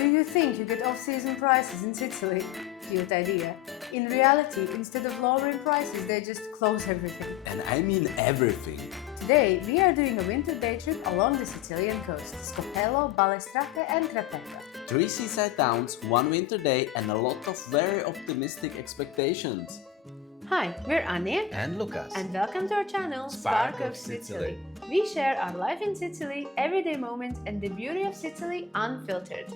Do you think you get off-season prices in Sicily? Cute idea. In reality, instead of lowering prices, they just close everything. And I mean everything. Today, we are doing a winter day trip along the Sicilian coast, Scopello, Balestrate and Trapetto. 3 seaside towns, 1 winter day, and a lot of very optimistic expectations. Hi, we're Annie And Lucas. and welcome to our channel Spark of Sicily. We share our life in Sicily, everyday moments and the beauty of Sicily unfiltered.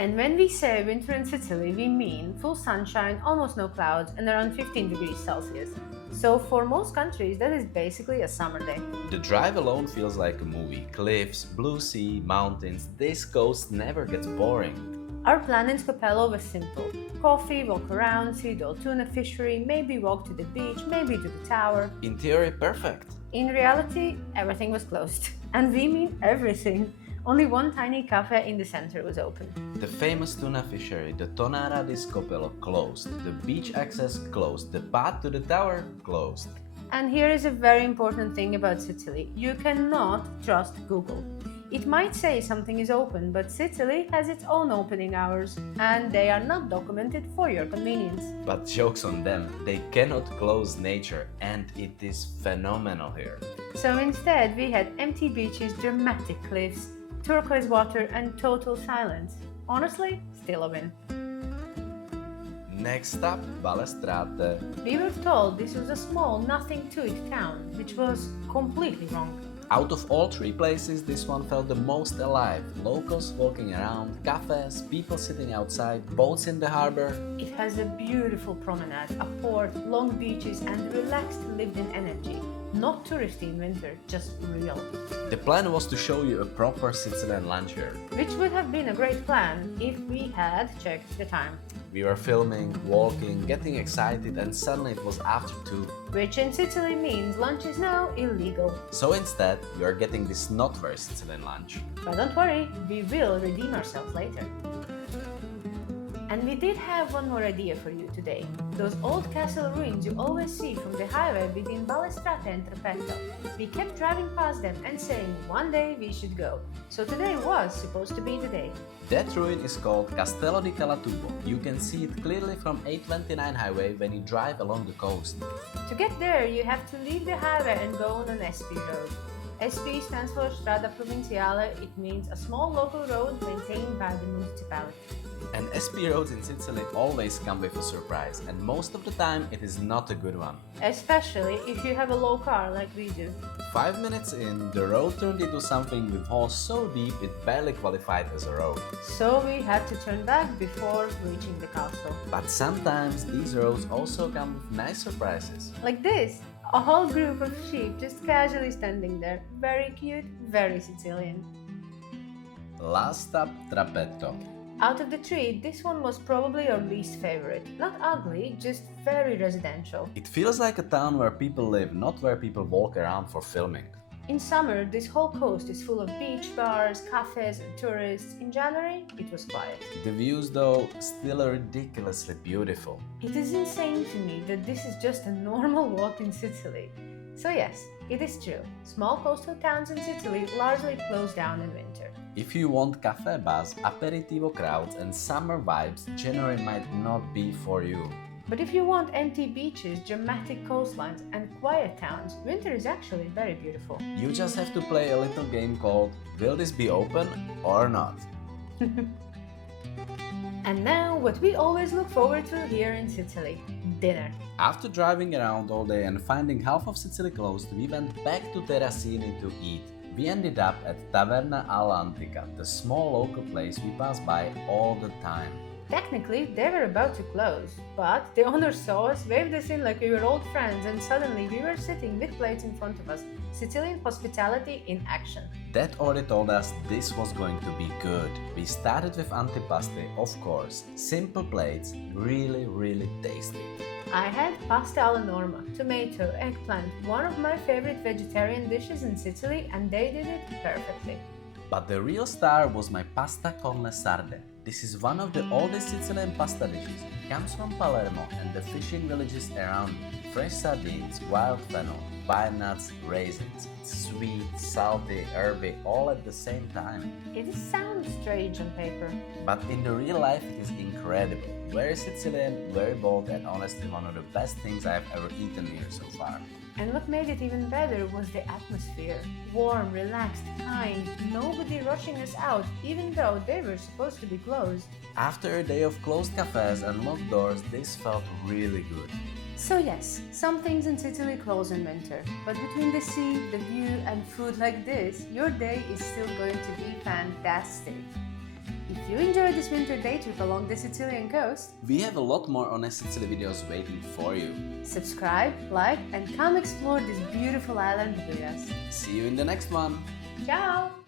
And when we say winter in Sicily, we mean full sunshine, almost no clouds and around 15 degrees Celsius. So for most countries, that is basically a summer day. The drive alone feels like a movie. Cliffs, blue sea, mountains, this coast never gets boring. Our plan in Scopello was simple. Coffee, walk around, see the old tuna fishery, maybe walk to the beach, maybe to the tower. In theory, perfect. In reality, everything was closed. And we mean everything. Only one tiny cafe in the center was open. The famous tuna fishery, the Tonnara di Scopello, closed. The beach access closed. The path to the tower closed. And here is a very important thing about Sicily. You cannot trust Google. It might say something is open, but Sicily has its own opening hours, and they are not documented for your convenience. But joke's on them, they cannot close nature, and it is phenomenal here. So instead, we had empty beaches, dramatic cliffs, turquoise water, and total silence. Honestly, still a win. Next up, Balestrate. We were told this was a small, nothing-to-it town, which was completely wrong. Out of all 3 places, this one felt the most alive. Locals walking around, cafes, people sitting outside, boats in the harbor. It has a beautiful promenade, a port, long beaches, and relaxed lived-in energy. Not touristy in winter, just real. The plan was to show you a proper Sicilian lunch here. Which would have been a great plan if we had checked the time. We were filming, walking, getting excited, and suddenly it was after 2. Which in Sicily means lunch is now illegal. So instead, you are getting this not very Sicilian lunch. But don't worry, we will redeem ourselves later. And we did have one more idea for you today. Those old castle ruins you always see from the highway between Balestrate and Trapetto. We kept driving past them and saying one day we should go. So today was supposed to be the day. That ruin is called Castello di Calatubo. You can see it clearly from 829 highway when you drive along the coast. To get there, you have to leave the highway and go on an SP road. SP stands for Strada Provinciale. It means a small local road maintained by the municipality. And SP roads in Sicily always come with a surprise, and most of the time it is not a good one. Especially if you have a low car like we do. 5 minutes in, the road turned into something with holes so deep it barely qualified as a road. So we had to turn back before reaching the castle. But sometimes these roads also come with nice surprises. Like this, a whole group of sheep just casually standing there. Very cute, very Sicilian. Last stop, Trapetto. Out of the 3, this one was probably our least favorite. Not ugly, just very residential. It feels like a town where people live, not where people walk around for filming. In summer, this whole coast is full of beach bars, cafes and tourists. In January, it was quiet. The views though, still ridiculously beautiful. It is insane to me that this is just a normal walk in Sicily. So yes, it is true. Small coastal towns in Sicily largely close down in winter. If you want cafe buzz, aperitivo crowds and summer vibes, January might not be for you. But if you want empty beaches, dramatic coastlines and quiet towns, winter is actually very beautiful. You just have to play a little game called Will this be open or not? And now, what we always look forward to here in Sicily, dinner. After driving around all day and finding half of Sicily closed, we went back to Terrasini to eat. We ended up at Taverna all'Antica, the small local place we pass by all the time. Technically, they were about to close, but the owner saw us, waved us in like we were old friends, and suddenly we were sitting with plates in front of us. Sicilian hospitality in action. That already told us this was going to be good. We started with antipasto, of course. Simple plates, really tasty. I had pasta alla norma, tomato, eggplant, one of my favorite vegetarian dishes in Sicily, and they did it perfectly. But the real star was my pasta con le sarde. This is one of the oldest Sicilian pasta dishes. It comes from Palermo and the fishing villages around. Fresh sardines, wild fennel, pine nuts, raisins. It's sweet, salty, herby, all at the same time. It sounds strange on paper. But in the real life it is incredible. Very Sicilian, very bold, and honestly one of the best things I've ever eaten here so far. And what made it even better was the atmosphere. Warm, relaxed, kind, nobody rushing us out, even though they were supposed to be closed. After a day of closed cafes and locked doors, this felt really good. So yes, some things in Sicily close in winter, but between the sea, the view, and food like this, your day is still going to be fantastic. If you enjoyed this winter day trip along the Sicilian coast, We have a lot more honest Sicily videos waiting for you. subscribe, like, and come explore this beautiful island with us. See you in the next one! Ciao!